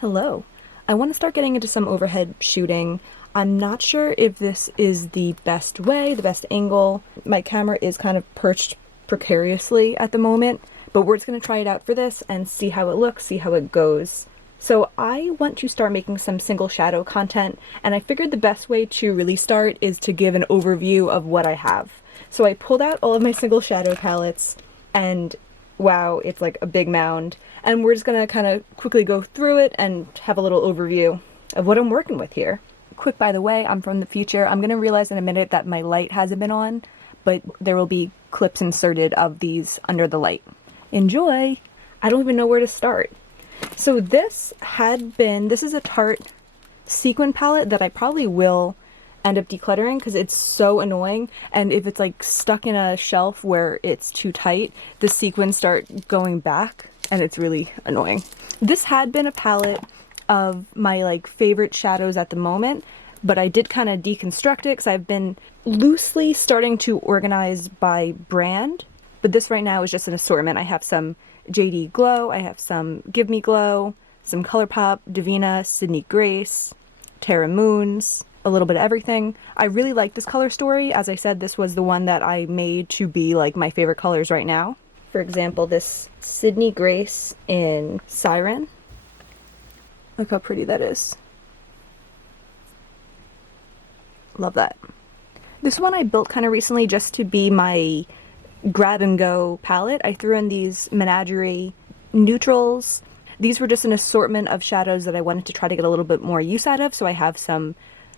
Hello. I want to start getting into some overhead shooting. I'm not sure if this is the best way, the best angle. My camera is kind of perched precariously at the moment, but we're just going to try it out for this and see how it looks, see how it goes. So I want to start making some single shadow content, and I figured the best way to really start is to give an overview of what I have. So I pulled out all of my single shadow palettes, and wow, it's like a big mound. And we're just gonna kind of quickly go through it and have a little overview of what I'm working with here. Quick by the way, I'm from the future. I'm gonna realize in a minute that my light hasn't been on, but there will be clips inserted of these under the light. Enjoy! I don't even know where to start. So this is a Tarte sequin palette that I probably will end up decluttering because it's so annoying, and if it's like stuck in a shelf where it's too tight, the sequins start going back and it's really annoying. This had been a palette of my like favorite shadows at the moment, but I did kind of deconstruct it because I've been loosely starting to organize by brand, but this right now is just an assortment. I have some JD Glow, I have some Give Me Glow, some ColourPop, Devinah, Sydney Grace, Terra Moons, a little bit of everything. I really like this color story. As I said, this was the one that I made to be like my favorite colors right now. For example, this Sydney Grace in Siren. Look how pretty that is. Love that. This one I built kind of recently just to be my grab and go palette. I threw in these Menagerie neutrals. These were just an assortment of shadows that I wanted to try to get a little bit more use out of. So I have some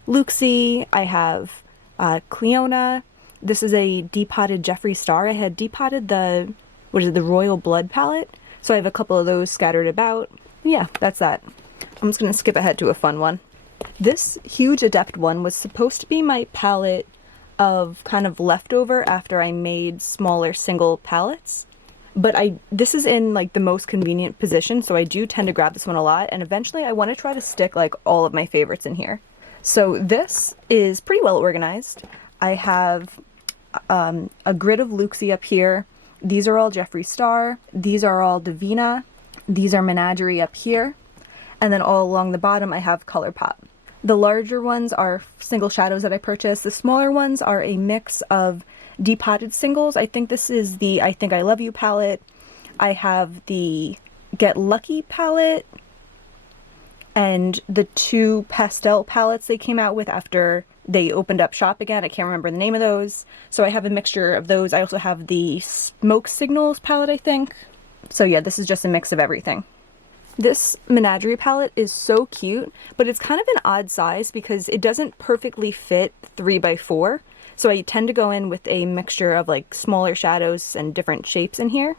Looxi, I have Clionadh. This is a depotted Jeffree Star. I had depotted the Royal Blood palette, so I have a couple of those scattered about. Yeah, that's that. I'm just gonna skip ahead to a fun one. This huge Adept one was supposed to be my palette of kind of leftover after I made smaller single palettes, but this is in like the most convenient position, so I do tend to grab this one a lot, and eventually I want to try to stick like all of my favorites in here. So this is pretty well organized. I have a grid of Looxi up here. These are all Jeffree Star. These are all Devinah. These are Menagerie up here. And then all along the bottom I have ColourPop. The larger ones are single shadows that I purchased. The smaller ones are a mix of depotted singles. I think this is the I Think I Love You palette. I have the Get Lucky palette and the two pastel palettes they came out with after they opened up shop again. I can't remember the name of those. So I have a mixture of those. I also have the Smoke Signals palette, I think. So yeah, this is just a mix of everything. This Menagerie palette is so cute, but it's kind of an odd size because it doesn't perfectly fit 3x4. So I tend to go in with a mixture of like smaller shadows and different shapes in here.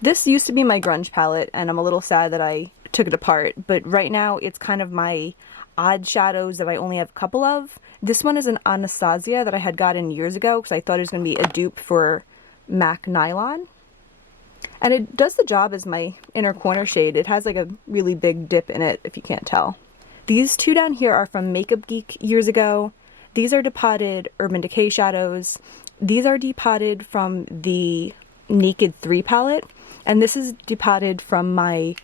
This used to be my grunge palette, and I'm a little sad that I took it apart, but right now it's kind of my odd shadows that I only have a couple of. This one is an Anastasia that I had gotten years ago because I thought it was going to be a dupe for MAC Nylon. And it does the job as my inner corner shade. It has like a really big dip in it, if you can't tell. These two down here are from Makeup Geek years ago. These are depotted Urban Decay shadows. These are depotted from the Naked 3 palette. And this is depotted from my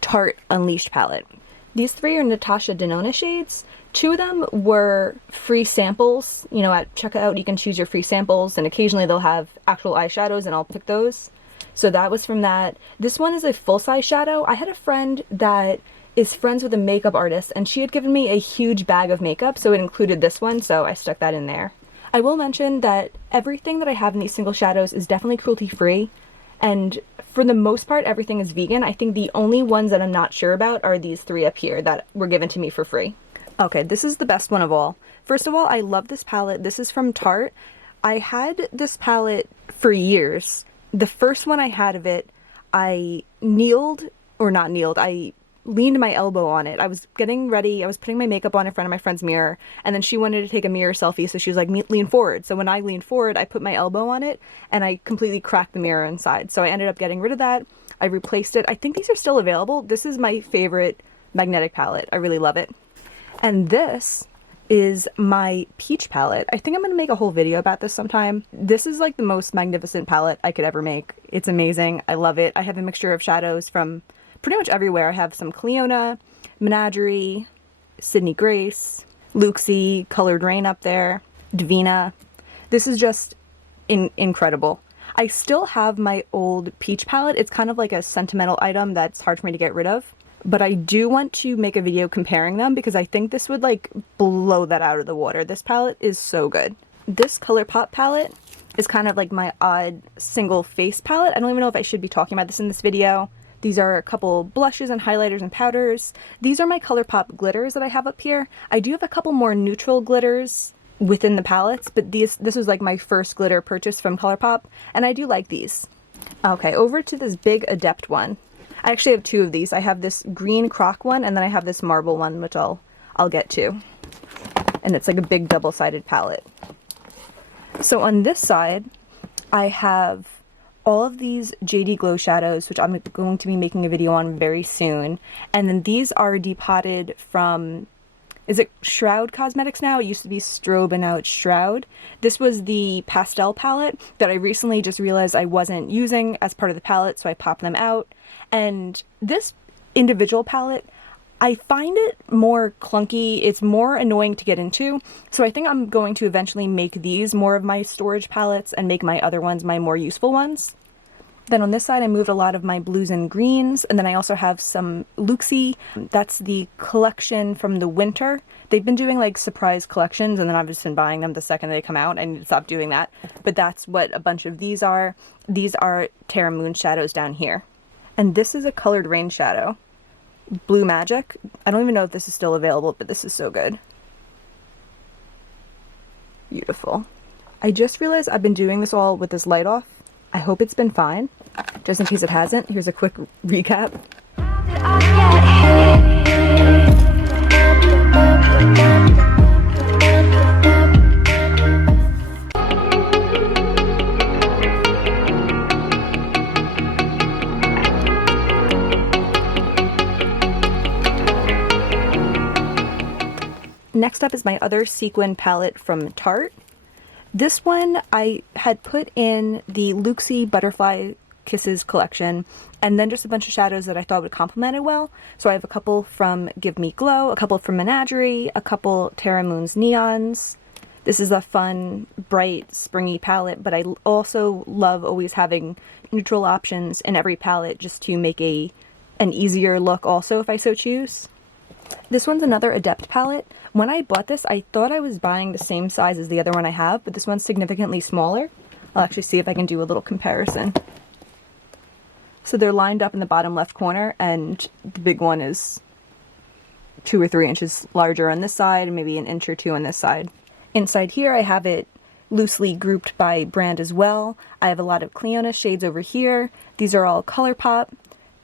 Tarte Unleashed palette. These three are Natasha Denona shades. Two of them were free samples. You know, at checkout you can choose your free samples, and occasionally they'll have actual eyeshadows and I'll pick those. So that was from that. This one is a full-size shadow. I had a friend that is friends with a makeup artist, and she had given me a huge bag of makeup, so it included this one, so I stuck that in there. I will mention that everything that I have in these single shadows is definitely cruelty-free, and for the most part everything is vegan. I think the only ones that I'm not sure about are these three up here that were given to me for free. Okay, this is the best one of all. First of all, I love this palette. This is from Tarte. I had this palette for years. The first one I had of it, I I leaned my elbow on it. I was getting ready, I was putting my makeup on in front of my friend's mirror, and then she wanted to take a mirror selfie, so she was like, lean forward. So when I leaned forward, I put my elbow on it, and I completely cracked the mirror inside. So I ended up getting rid of that. I replaced it. I think these are still available. This is my favorite magnetic palette. I really love it. And this is my peach palette. I think I'm gonna make a whole video about this sometime. This is like the most magnificent palette I could ever make. It's amazing. I love it. I have a mixture of shadows from pretty much everywhere. I have some Clionadh, Menagerie, Sydney Grace, Looxi, Colored Rain up there, Devinah. This is just incredible. I still have my old peach palette. It's kind of like a sentimental item that's hard for me to get rid of. But I do want to make a video comparing them because I think this would like blow that out of the water. This palette is so good. This ColourPop palette is kind of like my odd single face palette. I don't even know if I should be talking about this in this video. These are a couple blushes and highlighters and powders. These are my ColourPop glitters that I have up here. I do have a couple more neutral glitters within the palettes, but this was like my first glitter purchase from ColourPop, and I do like these. Okay, over to this big Adept one. I actually have two of these. I have this green croc one, and then I have this marble one, which I'll get to. And it's like a big double-sided palette. So on this side, I have all of these JD Glow shadows, which I'm going to be making a video on very soon. And then these are depotted from, is it Shroud Cosmetics now? It used to be Strobe and now it's Shroud. This was the pastel palette that I recently just realized I wasn't using as part of the palette, so I popped them out. And this individual palette, I find it more clunky. It's more annoying to get into. So I think I'm going to eventually make these more of my storage palettes and make my other ones my more useful ones. Then on this side, I moved a lot of my blues and greens, and then I also have some Looxi. That's the collection from the winter. They've been doing like surprise collections, and then I've just been buying them the second they come out. I need to stop doing that. But that's what a bunch of these are. These are Terra Moons shadows down here. And this is a Colored Rain shadow. Blue Magic. I don't even know if this is still available, but this is so good. Beautiful. I just realized I've been doing this all with this light off. I hope it's been fine. Just in case it hasn't, here's a quick recap. Next up is my other sequin palette from Tarte. This one I had put in the Looxi Butterfly Kisses collection, and then just a bunch of shadows that I thought would complement it well. So I have a couple from Give Me Glow, a couple from Menagerie, a couple Terra Moons Neons. This is a fun, bright, springy palette, but I also love always having neutral options in every palette just to make an easier look also if I so choose. This one's another Adept palette. When I bought this, I thought I was buying the same size as the other one I have, but this one's significantly smaller. I'll actually see if I can do a little comparison. So they're lined up in the bottom left corner, and the big one is 2 or 3 inches larger on this side, and maybe an inch or 2 on this side. Inside here, I have it loosely grouped by brand as well. I have a lot of Clionadh shades over here. These are all ColourPop,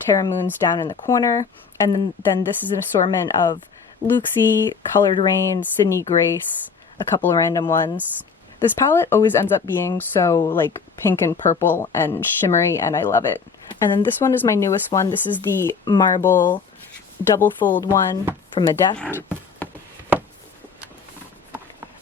Terra Moons down in the corner, and then this is an assortment of Looxi, Colored Rain, Sydney Grace, a couple of random ones. This palette always ends up being so like pink and purple and shimmery, and I love it. And then this one is my newest one. This is the Marble Double Fold one from Adept.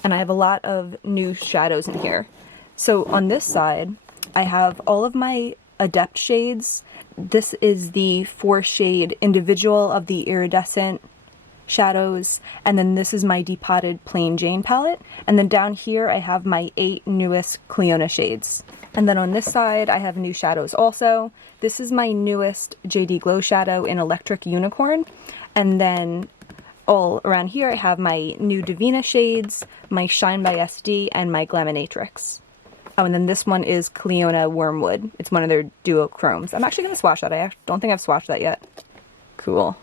And I have a lot of new shadows in here. So on this side, I have all of my Adept shades. This is the 4-shade individual of the iridescent shadows, and then this is my depotted Plain Jane palette, and then down here I have my 8 newest Clionadh shades. And then on this side I have new shadows also. This is my newest JD Glow shadow in Electric Unicorn, and then all around here I have my new Devinah shades, my Shine by SD, and my Glaminatrix. Oh, and then this one is Clionadh Wormwood. It's one of their duochromes. I'm actually going to swatch that. I don't think I've swatched that yet. Cool.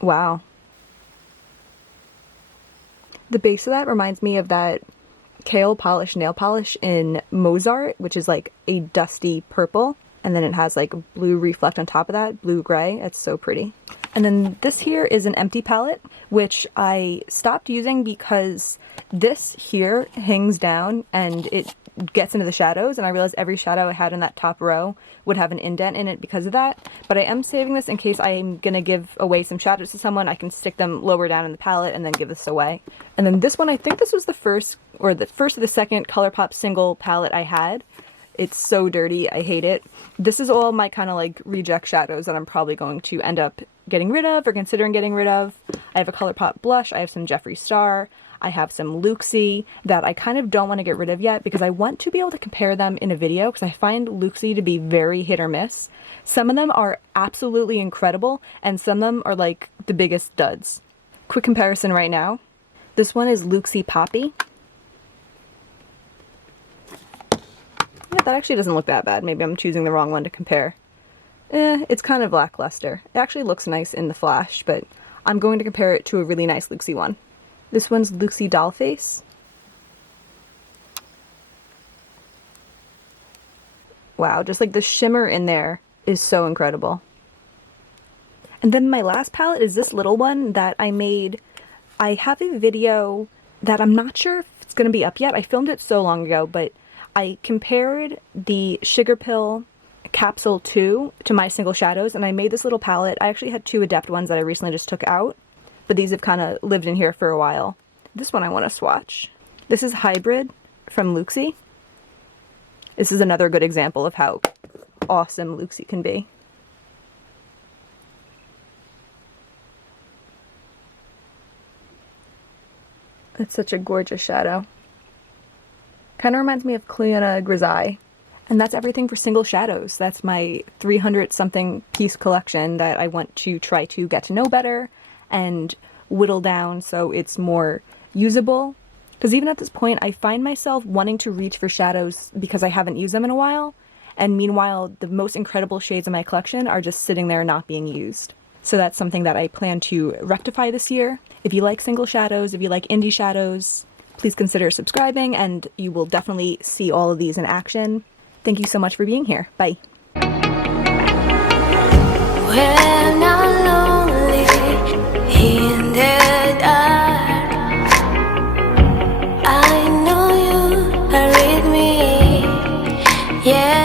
Wow. The base of that reminds me of that Kale Polish nail polish in Mozart, which is like a dusty purple. And then it has like blue reflect on top of that, blue-gray. It's so pretty. And then this here is an empty palette, which I stopped using because this here hangs down and it gets into the shadows, and I realized every shadow I had in that top row would have an indent in it because of that. But I am saving this in case I'm gonna give away some shadows to someone. I can stick them lower down in the palette and then give this away. And then this one, I think this was the first of the second ColourPop single palette I had. It's so dirty. I hate it. This is all my kind of like reject shadows that I'm probably going to end up getting rid of or considering getting rid of. I have a ColourPop blush. I have some Jeffree Star. I have some Looxi that I kind of don't want to get rid of yet because I want to be able to compare them in a video because I find Looxi to be very hit or miss. Some of them are absolutely incredible and some of them are like the biggest duds. Quick comparison right now. This one is Looxi Poppy. Yeah, that actually doesn't look that bad. Maybe I'm choosing the wrong one to compare. It's kind of lackluster. It actually looks nice in the flash, but I'm going to compare it to a really nice Looxi one. This one's Looxi Dollface. Wow, just like the shimmer in there is so incredible. And then my last palette is this little one that I made. I have a video that I'm not sure if it's going to be up yet. I filmed it so long ago, but I compared the Sugar Pill Capsule 2 to my Single Shadows, and I made this little palette. I actually had 2 Adept ones that I recently just took out, but these have kind of lived in here for a while. This one I want to swatch. This is Hybrid from Looxi. This is another good example of how awesome Looxi can be. It's such a gorgeous shadow. Kind of reminds me of Clionadh Grisaille. And that's everything for Single Shadows. That's my 300 something piece collection that I want to try to get to know better and whittle down so it's more usable. Because even at this point, I find myself wanting to reach for shadows because I haven't used them in a while. And meanwhile, the most incredible shades in my collection are just sitting there not being used. So that's something that I plan to rectify this year. If you like Single Shadows, if you like indie shadows, please consider subscribing and you will definitely see all of these in action. Thank you so much for being here. Bye. When I'm lonely in the dark, I know you are with me. Yeah.